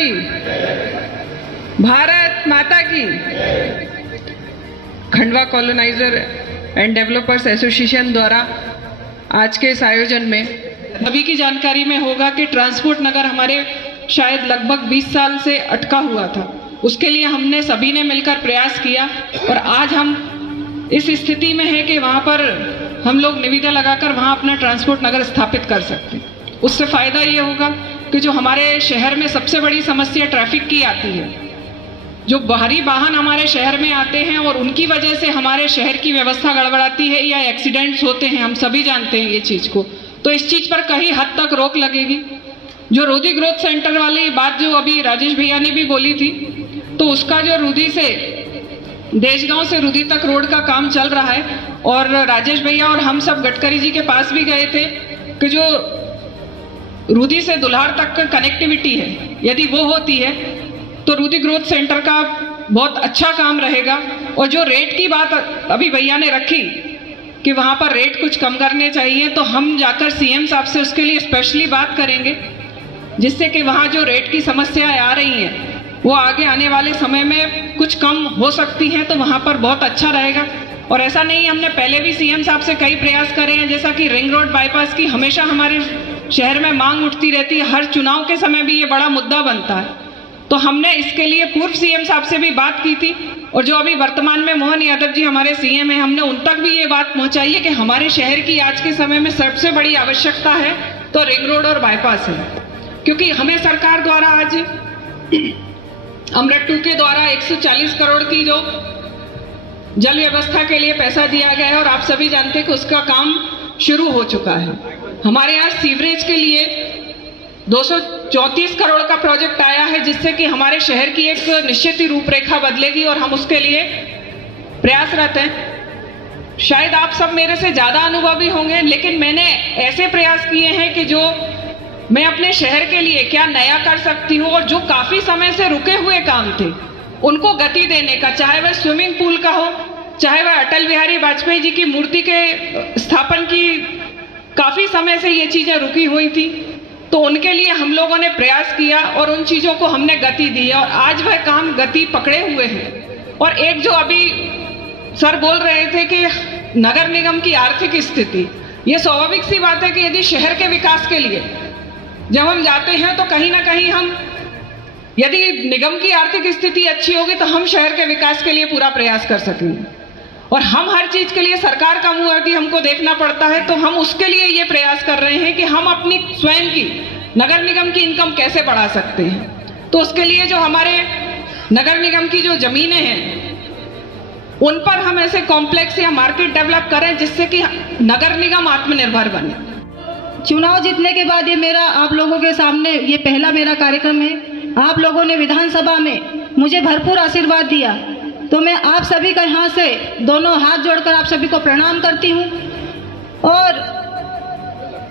की, भारत माता की। Khandwa coloniser and developers association द्वारा आज के इस आयोजन में अभी की जानकारी में होगा कि ट्रांसपोर्ट नगर हमारे शायद लगभग 20 साल से अटका हुआ था। उसके लिए हमने सभी ने मिलकर प्रयास किया और आज हम इस स्थिति में हैं कि वहाँ पर हम लोग निविदा लगाकर वहाँ अपना ट्रांसपोर्ट नगर स्थापित कर सकते हैं। उससे फ़ायदा ये होगा कि जो हमारे शहर में सबसे बड़ी समस्या ट्रैफिक की आती है, जो बाहरी वाहन हमारे शहर में आते हैं और उनकी वजह से हमारे शहर की व्यवस्था गड़बड़ाती है या एक्सीडेंट्स होते हैं, हम सभी जानते हैं ये चीज़ को। तो इस चीज़ पर कहीं हद तक रोक लगेगी। जो रुदी ग्रोथ सेंटर वाली बात जो अभी राजेश भैया ने भी बोली थी, तो उसका जो रुदी से देशगांव से रुदी तक रोड का काम चल रहा है और राजेश भैया और हम सब गडकरी जी के पास भी गए थे कि जो रुदी से दुल्हार तक का कनेक्टिविटी है, यदि वो होती है तो रुदी ग्रोथ सेंटर का बहुत अच्छा काम रहेगा। और जो रेट की बात अभी भैया ने रखी कि वहाँ पर रेट कुछ कम करने चाहिए, तो हम जाकर सीएम साहब से उसके लिए स्पेशली बात करेंगे, जिससे कि वहाँ जो रेट की समस्याएं आ रही हैं वो आगे आने वाले समय में कुछ कम हो सकती हैं, तो वहाँ पर बहुत अच्छा रहेगा। और ऐसा नहीं, हमने पहले भी सीएम साहब से कई प्रयास करे हैं, जैसा कि रिंग रोड बाईपास की हमेशा हमारे शहर में मांग उठती रहती है, हर चुनाव के समय भी ये बड़ा मुद्दा बनता है। तो हमने इसके लिए पूर्व सीएम साहब से भी बात की थी और जो अभी वर्तमान में मोहन यादव जी हमारे सीएम हैं, हमने उन तक भी ये बात पहुँचाई है कि हमारे शहर की आज के समय में सबसे बड़ी आवश्यकता है तो रिंग रोड और बाईपास है। क्योंकि हमें सरकार द्वारा आज अमृत 2 के द्वारा 140 करोड़ की जो जल व्यवस्था के लिए पैसा दिया गया है और आप सभी जानते हैं कि उसका काम शुरू हो चुका है। हमारे यहाँ सीवरेज के लिए 234 करोड़ का प्रोजेक्ट आया है, जिससे कि हमारे शहर की एक निश्चित ही रूपरेखा बदलेगी और हम उसके लिए प्रयासरत हैं। शायद आप सब मेरे से ज़्यादा अनुभवी होंगे, लेकिन मैंने ऐसे प्रयास किए हैं कि जो मैं अपने शहर के लिए क्या नया कर सकती हूँ और जो काफ़ी समय से रुके हुए काम थे उनको गति देने का, चाहे वह स्विमिंग पूल का हो, चाहे वह अटल बिहारी वाजपेयी जी की मूर्ति के स्थापन की काफ़ी समय से ये चीज़ें रुकी हुई थी, तो उनके लिए हम लोगों ने प्रयास किया और उन चीज़ों को हमने गति दी है और आज वह काम गति पकड़े हुए हैं। और एक जो अभी सर बोल रहे थे कि नगर निगम की आर्थिक स्थिति, ये स्वाभाविक सी बात है कि यदि शहर के विकास के लिए जब हम जाते हैं तो कहीं ना कहीं हम, यदि निगम की आर्थिक स्थिति अच्छी होगी तो हम शहर के विकास के लिए पूरा प्रयास कर सकेंगे। और हम हर चीज़ के लिए सरकार का मुंह यदि हमको देखना पड़ता है तो हम उसके लिए ये प्रयास कर रहे हैं कि हम अपनी स्वयं की नगर निगम की इनकम कैसे बढ़ा सकते हैं। तो उसके लिए जो हमारे नगर निगम की जो ज़मीनें हैं उन पर हम ऐसे कॉम्प्लेक्स या मार्केट डेवलप करें जिससे कि नगर निगम आत्मनिर्भर बने। चुनाव जीतने के बाद ये मेरा आप लोगों के सामने ये पहला मेरा कार्यक्रम है। आप लोगों ने विधानसभा में मुझे भरपूर आशीर्वाद दिया, तो मैं आप सभी का यहाँ से दोनों हाथ जोड़कर आप सभी को प्रणाम करती हूँ। और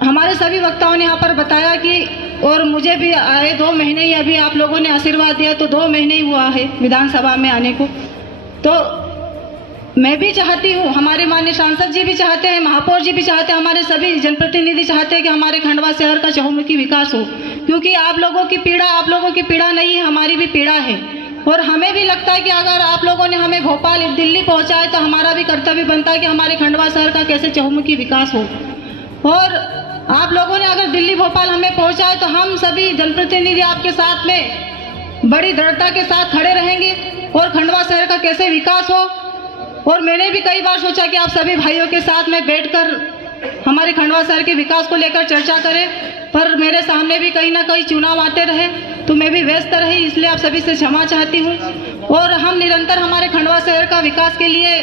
हमारे सभी वक्ताओं ने यहाँ पर बताया कि, और मुझे भी आए 2 महीने ही अभी आप लोगों ने आशीर्वाद दिया, तो 2 महीने ही हुआ है विधानसभा में आने को। तो मैं भी चाहती हूँ, हमारे माननीय सांसद जी भी चाहते हैं, महापौर जी भी चाहते हैं, हमारे सभी जनप्रतिनिधि चाहते हैं कि हमारे खंडवा शहर का चहुमुखी विकास हो। क्योंकि आप लोगों की पीड़ा नहीं है, हमारी भी पीड़ा है। और हमें भी लगता है कि अगर आप लोगों ने हमें भोपाल दिल्ली पहुँचाए तो हमारा भी कर्तव्य बनता है कि हमारे खंडवा शहर का कैसे चहुमुखी विकास हो। और आप लोगों ने अगर दिल्ली भोपाल हमें पहुँचाए तो हम सभी जनप्रतिनिधि आपके साथ में बड़ी दृढ़ता के साथ खड़े रहेंगे और खंडवा शहर का कैसे विकास हो। और मैंने भी कई बार सोचा कि आप सभी भाइयों के साथ में बैठकर हमारे खंडवा शहर के विकास को लेकर चर्चा करें, पर मेरे सामने भी कहीं ना कहीं चुनाव आते रहे तो मैं भी व्यस्त रही, इसलिए आप सभी से क्षमा चाहती हूँ। और हम निरंतर हमारे खंडवा शहर का विकास के लिए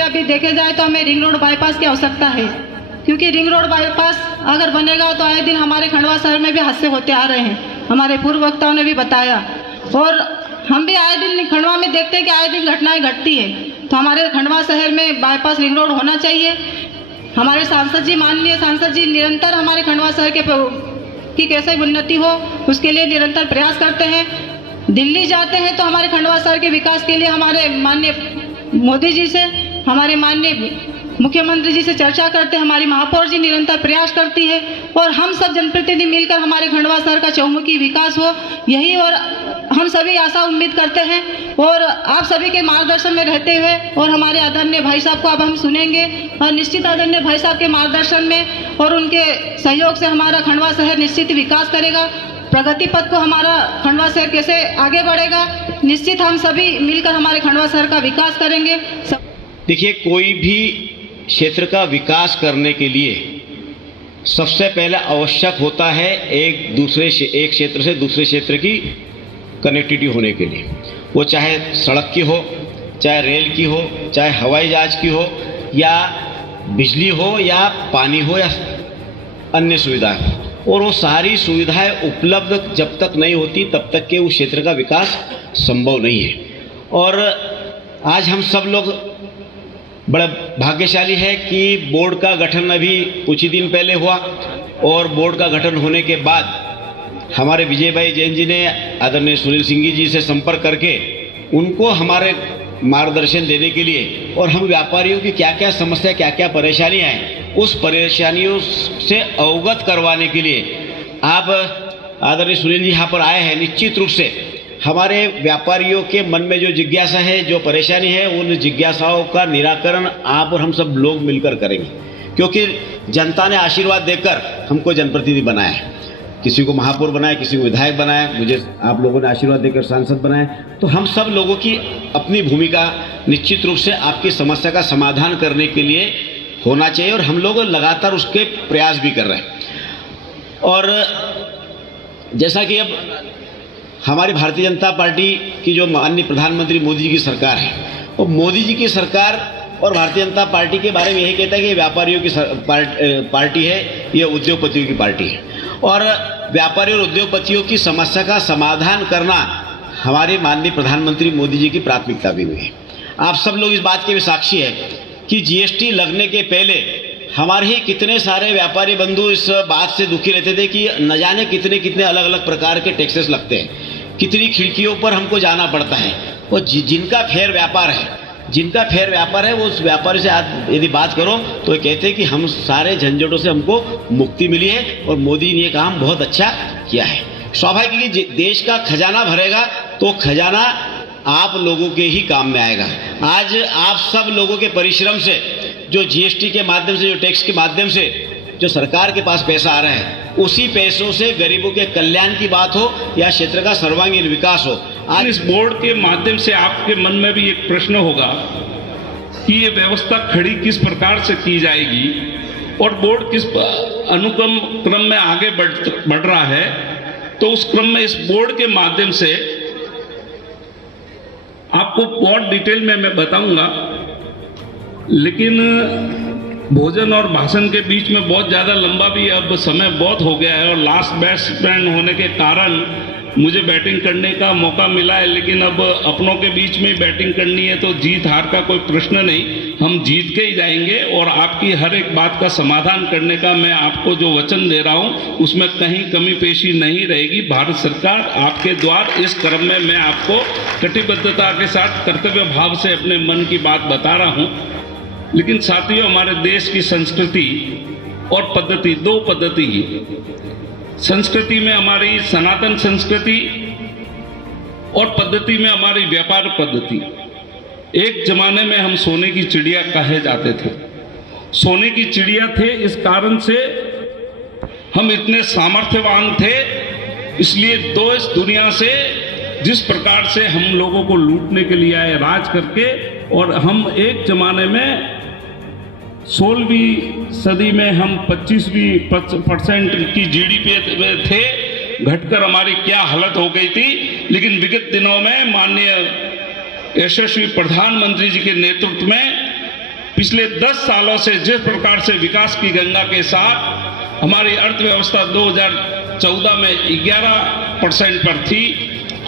अभी देखे जाए तो हमें रिंग रोड बाईपास की आवश्यकता है। क्योंकि रिंग रोड बाईपास अगर बनेगा तो आए दिन हमारे खंडवा शहर में भी हादसे होते आ रहे हैं, हमारे पूर्व वक्ताओं ने भी बताया। और हम भी आए दिन खंडवा में देखते हैं कि आए दिन घटनाएं घटती है, तो हमारे खंडवा शहर में बाईपास रिंग रोड होना चाहिए। हमारे सांसद जी, माननीय सांसद जी निरंतर हमारे खंडवा शहर की कैसे उन्नति हो उसके लिए निरंतर प्रयास करते हैं। दिल्ली जाते हैं तो हमारे खंडवा शहर के विकास के लिए हमारे माननीय मोदी जी से, हमारे माननीय मुख्यमंत्री जी से चर्चा करते हैं, हमारी महापौर जी निरंतर प्रयास करती है और हम सब जनप्रतिनिधि मिलकर हमारे खंडवा शहर का चहुमुखी विकास हो, यही और हम सभी आशा उम्मीद करते हैं। और आप सभी के मार्गदर्शन में रहते हुए और हमारे आदरणीय भाई साहब को अब हम सुनेंगे और निश्चित आदरणीय भाई साहब के मार्गदर्शन में और उनके सहयोग से हमारा खंडवा शहर निश्चित विकास करेगा। प्रगति पथ को हमारा खंडवा शहर कैसे आगे बढ़ेगा, निश्चित हम सभी मिलकर हमारे खंडवा शहर का विकास करेंगे। देखिए, कोई भी क्षेत्र का विकास करने के लिए सबसे पहले आवश्यक होता है एक क्षेत्र से दूसरे क्षेत्र की कनेक्टिविटी होने के लिए, वो चाहे सड़क की हो, चाहे रेल की हो, चाहे हवाई जहाज की हो, या बिजली हो, या पानी हो, या अन्य सुविधाएं हो। और वो सारी सुविधाएं उपलब्ध जब तक नहीं होती तब तक के उस क्षेत्र का विकास संभव नहीं है। और आज हम सब लोग बड़ा भाग्यशाली है कि बोर्ड का गठन अभी कुछ ही दिन पहले हुआ, और बोर्ड का गठन होने के बाद हमारे विजय भाई जैन जी ने आदरणीय सुनील सिंह जी से संपर्क करके उनको हमारे मार्गदर्शन देने के लिए और हम व्यापारियों की क्या क्या समस्या, क्या क्या परेशानियां हैं, उस परेशानियों से अवगत करवाने के लिए आप आदरणीय सुनील जी यहाँ पर आए हैं। निश्चित रूप से हमारे व्यापारियों के मन में जो जिज्ञासा है, जो परेशानी है, उन जिज्ञासाओं का निराकरण आप और हम सब लोग मिलकर करेंगे, क्योंकि जनता ने आशीर्वाद देकर हमको जनप्रतिनिधि बनाया है। किसी को महापौर बनाया, किसी को विधायक बनाया, मुझे आप लोगों ने आशीर्वाद देकर सांसद बनाया। तो हम सब लोगों की अपनी भूमिका निश्चित रूप से आपकी समस्या का समाधान करने के लिए होना चाहिए, और हम लोग लगातार उसके प्रयास भी कर रहे हैं। और जैसा कि अब हमारी भारतीय जनता पार्टी की जो माननीय प्रधानमंत्री मोदी जी की सरकार है, और मोदी जी की सरकार और भारतीय जनता पार्टी के बारे में यही कहता है कि व्यापारियों की पार्टी है, ये उद्योगपतियों की पार्टी है। और व्यापारी और उद्योगपतियों की समस्या का समाधान करना हमारे माननीय प्रधानमंत्री मोदी जी की प्राथमिकता भी हुई है। आप सब लोग इस बात के भी साक्षी है कि जीएसटी लगने के पहले हमारे ही कितने सारे व्यापारी बंधु इस बात से दुखी रहते थे कि न जाने कितने कितने अलग अलग प्रकार के टैक्सेस लगते हैं, कितनी खिड़कियों पर हमको जाना पड़ता है। और जिनका फेयर व्यापार है वो उस व्यापारी से आज यदि बात करो तो ये कहते हैं कि हम सारे झंझटों से हमको मुक्ति मिली है और मोदी ने ये काम बहुत अच्छा किया है। स्वाभाविक है कि देश का खजाना भरेगा तो खजाना आप लोगों के ही काम में आएगा। आज आप सब लोगों के परिश्रम से जो जीएसटी के माध्यम से, जो टैक्स के माध्यम से जो सरकार के पास पैसा आ रहा है, उसी पैसों से गरीबों के कल्याण की बात हो या क्षेत्र का सर्वांगीण विकास हो। आज इस बोर्ड के माध्यम से आपके मन में भी एक प्रश्न होगा कि ये व्यवस्था खड़ी किस प्रकार से की जाएगी और बोर्ड किस अनुक्रम क्रम में आगे बढ़ रहा है। तो उस क्रम में इस बोर्ड के माध्यम से आपको बहुत डिटेल में मैं बताऊंगा, लेकिन भोजन और भाषण के बीच में बहुत ज़्यादा लंबा भी अब समय बहुत हो गया है और लास्ट बैट्समैन होने के कारण मुझे बैटिंग करने का मौका मिला है। लेकिन अब अपनों के बीच में बैटिंग करनी है तो जीत हार का कोई प्रश्न नहीं, हम जीत के ही जाएंगे और आपकी हर एक बात का समाधान करने का मैं आपको जो वचन दे रहा हूं उसमें कहीं कमी पेशी नहीं रहेगी। भारत सरकार आपके द्वार इस क्रम में मैं आपको कटिबद्धता के साथ कर्तव्य भाव से अपने मन की बात बता रहा हूं। लेकिन साथियों, हमारे देश की संस्कृति और पद्धति, दो पद्धति की संस्कृति में हमारी सनातन संस्कृति और पद्धति में हमारी व्यापार पद्धति। एक जमाने में हम सोने की चिड़िया कहे जाते थे। सोने की चिड़िया थे इस कारण से हम इतने सामर्थ्यवान थे, इसलिए दो इस दुनिया से जिस प्रकार से हम लोगों को लूटने के लिए आए राज करके, और हम एक जमाने में 16वीं सदी में हम 25% की जीडीपी थे, घटकर हमारी क्या हालत हो गई थी। लेकिन विगत दिनों में माननीय यशस्वी प्रधानमंत्री जी के नेतृत्व में पिछले 10 सालों से जिस प्रकार से विकास की गंगा के साथ हमारी अर्थव्यवस्था 2014 में 11% पर थी,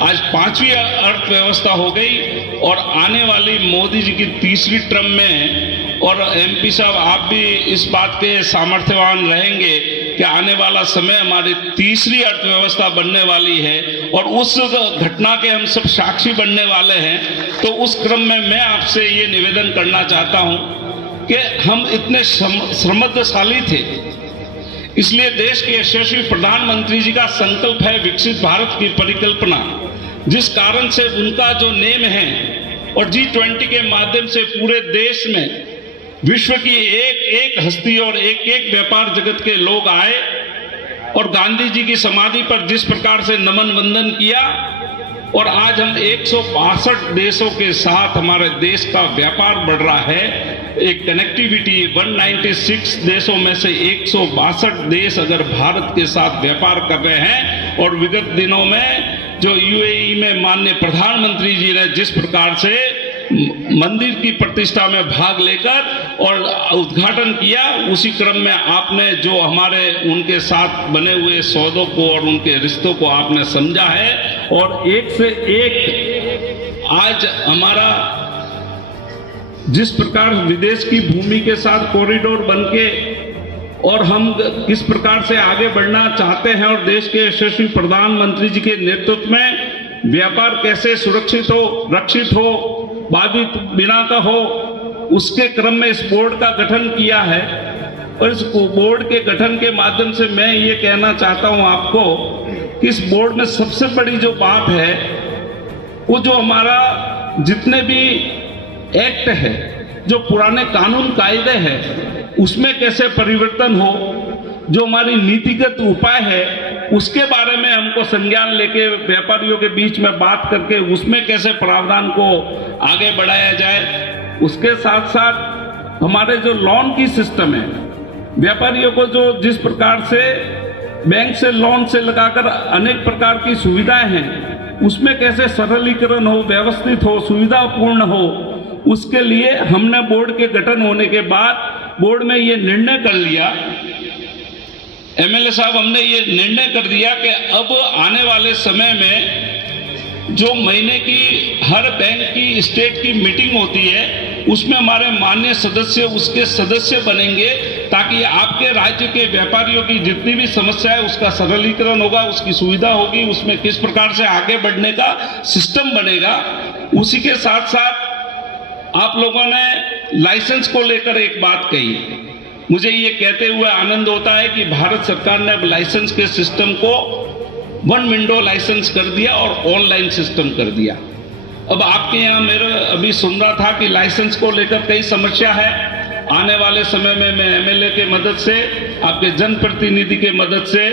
आज 5वीं अर्थव्यवस्था हो गई और आने वाली मोदी जी की 3री टर्म में, और एमपी साहब आप भी इस बात के सामर्थ्यवान रहेंगे कि आने वाला समय हमारी 3री अर्थव्यवस्था बनने वाली है और उस घटना के हम सब साक्षी बनने वाले हैं। तो उस क्रम में मैं आपसे ये निवेदन करना चाहता हूं कि हम इतने समृद्धशाली थे। इसलिए देश के यशस्वी प्रधानमंत्री जी का संकल्प है विकसित भारत की परिकल्पना, जिस कारण से उनका जो नेम है और G20 के माध्यम से पूरे देश में विश्व की एक एक हस्ती और एक एक व्यापार जगत के लोग आए और गांधी जी की समाधि पर जिस प्रकार से नमन वंदन किया, और आज हम 162 देशों के साथ हमारे देश का व्यापार बढ़ रहा है। एक कनेक्टिविटी 196 देशों में से 162 देश अगर भारत के साथ व्यापार कर रहे हैं, और विगत दिनों में जो UAE में माननीय प्रधानमंत्री जी ने जिस प्रकार से मंदिर की प्रतिष्ठा में भाग लेकर और उद्घाटन किया, उसी क्रम में आपने जो हमारे उनके साथ बने हुए सौदों को और उनके रिश्तों को आपने समझा है, और एक से एक आज हमारा जिस प्रकार विदेश की भूमि के साथ कॉरिडोर बनके और हम किस प्रकार से आगे बढ़ना चाहते हैं, और देश के यशस्वी प्रधानमंत्री जी के नेतृत्व में व्यापार कैसे सुरक्षित हो, रक्षित हो, बाधित बिना का हो, उसके क्रम में इस बोर्ड का गठन किया है। और इस बोर्ड के गठन के माध्यम से मैं ये कहना चाहता हूं आपको कि इस बोर्ड में सबसे बड़ी जो बात है वो जो हमारा जितने भी एक्ट है, जो पुराने कानून कायदे हैं, उसमें कैसे परिवर्तन हो, जो हमारी नीतिगत उपाय है उसके बारे में हमको संज्ञान लेके व्यापारियों के बीच में बात करके उसमें कैसे प्रावधान को आगे बढ़ाया जाए। उसके साथ साथ हमारे जो लोन की सिस्टम है, व्यापारियों को जो जिस प्रकार से बैंक से लोन से लगाकर अनेक प्रकार की सुविधाएं हैं, उसमें कैसे सरलीकरण हो, व्यवस्थित हो, सुविधापूर्ण हो, उसके लिए हमने बोर्ड के गठन होने के बाद बोर्ड में ये निर्णय कर लिया, MLA साहब, हमने ये निर्णय कर दिया कि अब आने वाले समय में जो महीने की हर बैंक की स्टेट की मीटिंग होती है, उसमें हमारे माननीय सदस्य उसके सदस्य बनेंगे, ताकि आपके राज्य के व्यापारियों की जितनी भी समस्या है उसका सरलीकरण होगा, उसकी सुविधा होगी, उसमें किस प्रकार से आगे बढ़ने का सिस्टम बनेगा। उसी के साथ साथ आप लोगों ने लाइसेंस को लेकर एक बात कही, मुझे ये कहते हुए आनंद होता है कि भारत सरकार ने अब लाइसेंस के सिस्टम को 1 विंडो लाइसेंस कर दिया और ऑनलाइन सिस्टम कर दिया। अब आपके यहाँ मेरा अभी सुन रहा था कि लाइसेंस को लेकर कई समस्या है। आने वाले समय में मैं MLA के मदद से, आपके जनप्रतिनिधि के मदद से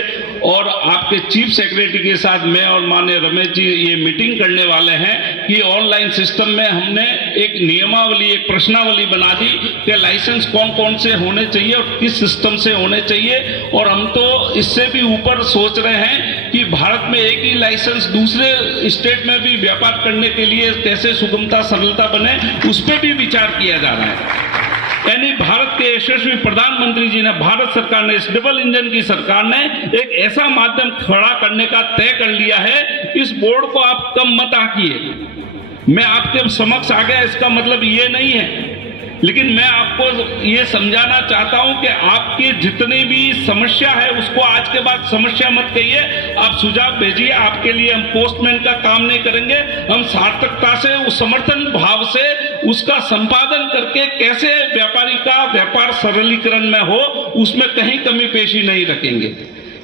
और आपके चीफ सेक्रेटरी के साथ मैं और माननीय रमेश जी ये मीटिंग करने वाले हैं कि ऑनलाइन सिस्टम में हमने एक नियमावली, एक प्रश्नावली बना दी कि लाइसेंस कौन कौन से होने चाहिए और किस सिस्टम से होने चाहिए। और हम तो इससे भी ऊपर सोच रहे हैं कि भारत में एक ही लाइसेंस दूसरे स्टेट में भी व्यापार करने के लिए कैसे सुगमता सरलता बने, उस पर भी विचार किया जा रहा है। यानी भारत के यशस्वी प्रधानमंत्री जी ने, भारत सरकार ने, इस डबल इंजन की सरकार ने एक ऐसा माध्यम खड़ा करने का तय कर लिया है। इस बोर्ड को आप कम मत आंकिए। मैं आपके समक्ष आ गया इसका मतलब ये नहीं है, लेकिन मैं आपको ये समझाना चाहता हूं कि आपकी जितनी भी समस्या है उसको आज के बाद समस्या मत कहिए, आप सुझाव भेजिए। आपके लिए हम पोस्टमैन का काम नहीं करेंगे, हम सार्थकता से, उस समर्थन भाव से उसका संपादन करके कैसे व्यापारी का व्यापार सरलीकरण में हो, उसमें कहीं कमी पेशी नहीं रखेंगे।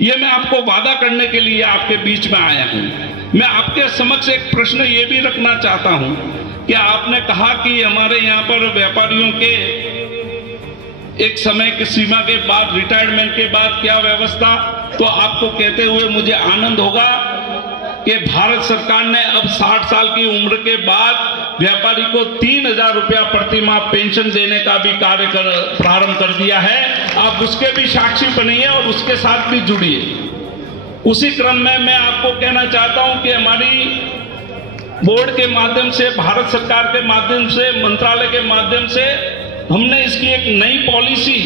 ये मैं आपको वादा करने के लिए आपके बीच में आया हूं। मैं आपके समक्ष एक प्रश्न ये भी रखना चाहता हूं कि आपने कहा कि हमारे यहाँ पर व्यापारियों के एक समय की सीमा के बाद, रिटायरमेंट के बाद क्या व्यवस्था, तो आपको कहते हुए मुझे आनंद होगा कि भारत सरकार ने अब 60 साल की उम्र के बाद व्यापारी को 3000 रुपया प्रति माह पेंशन देने का भी कार्य प्रारंभ कर दिया है। आप उसके भी साक्षी बनिए और उसके साथ भी जुड़िए। उसी क्रम में मैं आपको कहना चाहता हूं कि हमारी बोर्ड के माध्यम से, भारत सरकार के माध्यम से, मंत्रालय के माध्यम से हमने इसकी एक नई पॉलिसी,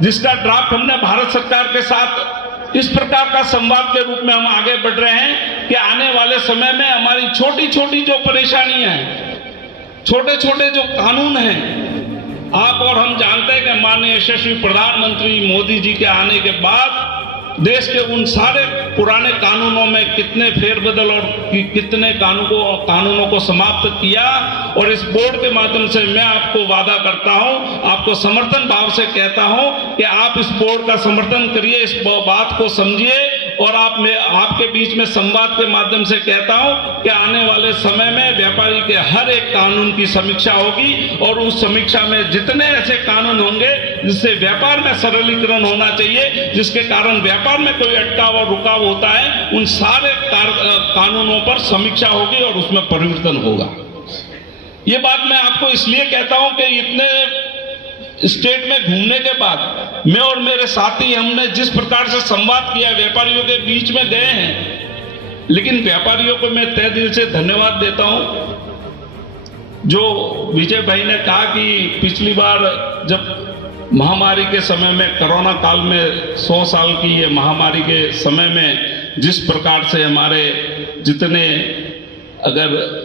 जिसका ड्राफ्ट हमने भारत सरकार के साथ इस प्रकार का संवाद के रूप में हम आगे बढ़ रहे हैं कि आने वाले समय में हमारी छोटी छोटी जो परेशानियां हैं, छोटे छोटे जो कानून हैं, आप और हम जानते हैं कि माननीय यशस्वी प्रधानमंत्री मोदी जी के आने के बाद देश के उन सारे पुराने कानूनों में कितने फेरबदल और कितने कानूनों को समाप्त किया। और इस बोर्ड के माध्यम से मैं आपको वादा करता हूं, आपको समर्थन भाव से कहता हूं कि आप इस बोर्ड का समर्थन करिए, इस बात को समझिए। और आपके बीच में संवाद के माध्यम से कहता हूं कि आने वाले समय में व्यापारी के हर एक कानून की समीक्षा होगी और उस समीक्षा में जितने ऐसे कानून होंगे जिससे व्यापार में सरलीकरण होना चाहिए, जिसके कारण व्यापार में कोई अटकाव और रुकाव होता है, उन सारे कानूनों पर समीक्षा होगी और उसमें परिवर्तन होगा। ये बात मैं आपको इसलिए कहता हूं कि इतने स्टेट में घूमने के बाद मैं और मेरे साथी हमने जिस प्रकार से संवाद किया, व्यापारियों के बीच में गए हैं, लेकिन व्यापारियों को मैं तहे दिल से धन्यवाद देता हूं। जो विजय भाई ने कहा कि पिछली बार जब महामारी के समय में, कोरोना काल में, 100 साल की ये महामारी के समय में जिस प्रकार से हमारे जितने अगर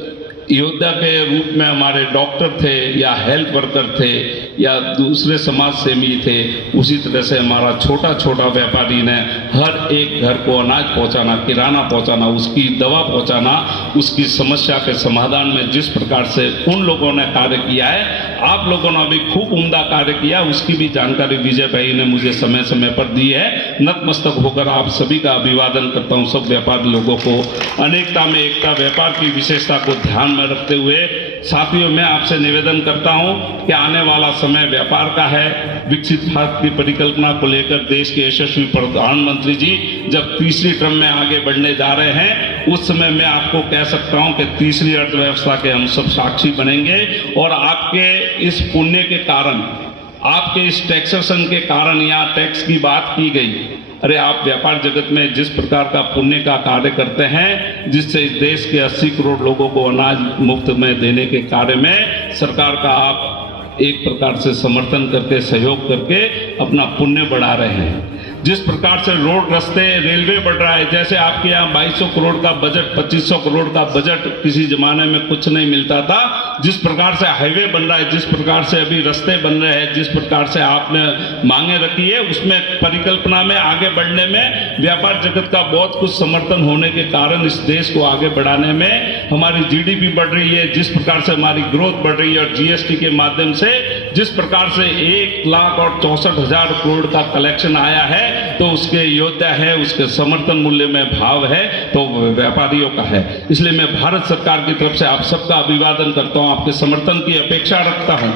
योद्धा के रूप में हमारे डॉक्टर थे या हेल्थ वर्कर थे या दूसरे समाज सेवी थे, उसी तरह से हमारा छोटा छोटा व्यापारी ने हर एक घर को अनाज पहुंचाना, किराना पहुंचाना, उसकी दवा पहुंचाना, उसकी समस्या के समाधान में जिस प्रकार से उन लोगों ने कार्य किया है, आप लोगों ने भी खूब उम्दा कार्य किया, उसकी भी जानकारी विजय भाई ने मुझे समय समय पर दी है। नतमस्तक होकर आप सभी का अभिवादन करता हूं। सब व्यापारी लोगों को अनेकता में एकता, व्यापार की विशेषता को ध्यान में रखते हुए साथियों मैं आपसे निवेदन करता हूं कि आने वाला समय व्यापार का है। विकसित भारत की परिकल्पना को लेकर देश के यशस्वी प्रधानमंत्री जी जब तीसरी टर्म में आगे बढ़ने जा रहे हैं, उस समय मैं आपको कह सकता हूं कि तीसरी अर्थव्यवस्था के हम सब साक्षी बनेंगे। और आपके इस पुण्य के कारण, आपके इस टैक्सेशन के कारण, यहाँ टैक्स की बात की गई, अरे आप व्यापार जगत में जिस प्रकार का पुण्य का कार्य करते हैं, जिससे इस देश के 80 करोड़ लोगों को अनाज मुफ्त में देने के कार्य में सरकार का आप एक प्रकार से समर्थन करके, सहयोग करके अपना पुण्य बढ़ा रहे हैं। जिस प्रकार से रोड, रास्ते, रेलवे बढ़ रहा है, जैसे आपके यहाँ 2200 करोड़ का बजट, 2500 करोड़ का बजट किसी जमाने में कुछ नहीं मिलता था, जिस प्रकार से हाईवे बन रहा है, जिस प्रकार से अभी रास्ते बन रहे हैं, जिस प्रकार से आपने मांगे रखी है, उसमें परिकल्पना में आगे बढ़ने में व्यापार जगत का बहुत कुछ समर्थन होने के कारण इस देश को आगे बढ़ाने में हमारी जीडीपी बढ़ रही है, जिस प्रकार से हमारी ग्रोथ बढ़ रही है और जीएसटी के माध्यम से जिस प्रकार से 1,64,000 करोड़ का कलेक्शन आया है, तो उसके योद्धा है, उसके समर्थन मूल्य में भाव है तो व्यापारियों का है। इसलिए मैं भारत सरकार की तरफ से आप सबका अभिवादन करता हूं, आपके समर्थन की अपेक्षा रखता हूं।